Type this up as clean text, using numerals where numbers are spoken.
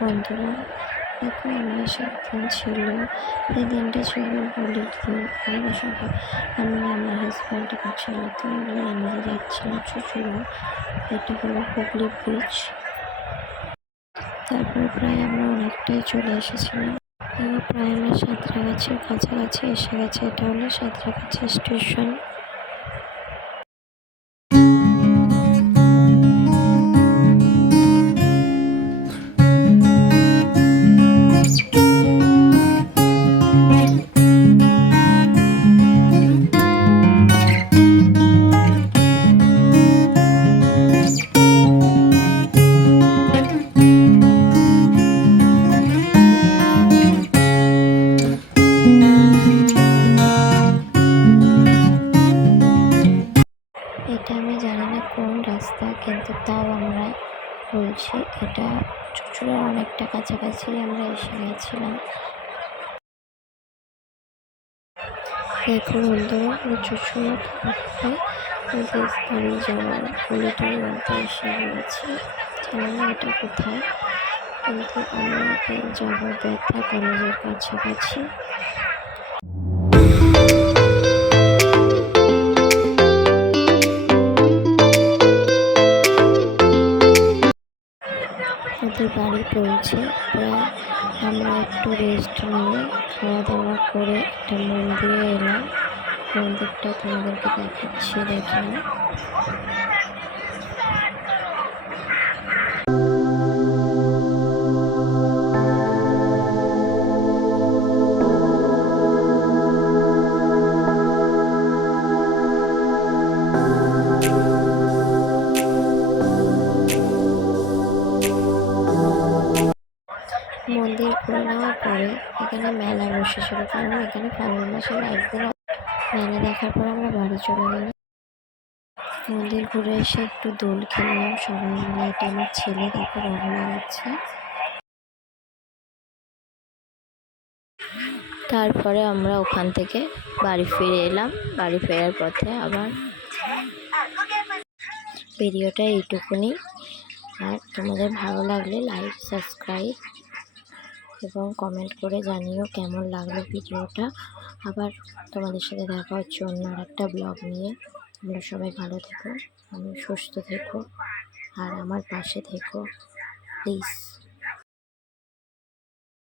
বন্ধুরা, দেখো আমাদের দিন ছিল, এই দিনটা ছিল হোলির দিন। আমরা সবাই, আমি আমার হাজব্যান্ড এবং ছেলে তিনজন আমরা যাচ্ছিলাম চুচুড়া। এটা হলো হুগলি ব্রিজ। তারপরে প্রায় আমরা অনেকটাই চলে এসেছিলাম। দেখো প্রায় আমরা সাঁতরাগাছির কাছাকাছি এসে গেছে। এটা হলো সাঁতরাগাছি স্টেশন। এটা আমি জানি না কোন রাস্তা, কিন্তু তাও আমরা বলছি এটা চুচুড়ার অনেকটা কাছাকাছি আমরা এসে গেছিলাম। দেখো বন্ধুরা, আমি চুচুড়া বাড়ি যাওয়ার গলিটার মধ্যে এসে গেছি। জানি না এটা কোথায়, কিন্তু আমরা যাবো ব্যথা কলেজের কাছাকাছি। ওদের বাড়ি পৌঁছে প্রায় আমরা একটু রেস্ট নিয়ে খাওয়া দাওয়া করে একটা মন্দিরে এলাম। মন্দিরটা তোমাদেরকে দেখাচ্ছি, দেখে না। মন্দির ঘুরে নেওয়ার পরে এখানে মেলা বসেছিল, কারণ এখানে ফাল্গুন মাসের একদিন মেলা দেখার পর আমরা বাড়ি চলে গেলাম। মন্দির ঘুরে এসে একটু দোল খেললাম সবাই মিলে। এটা আমার ছেলে, তাকে রং লাগাচ্ছে। তারপরে আমরা ওখান থেকে বাড়ি ফিরে এলাম। বাড়ি ফেরার পথে আবার ভিডিওটা এইটুকুনি। আর তোমাদের ভালো লাগলে লাইক, সাবস্ক্রাইব এবং কমেন্ট করে জানিও কেমন লাগলো ভিডিওটা। আবার তোমাদের সাথে দেখা হচ্ছে অন্য একটা ব্লগ নিয়ে। তোমরা সবাই ভালো থেকো, সুস্থ থেকো আর আমার পাশে থেকো প্লিজ।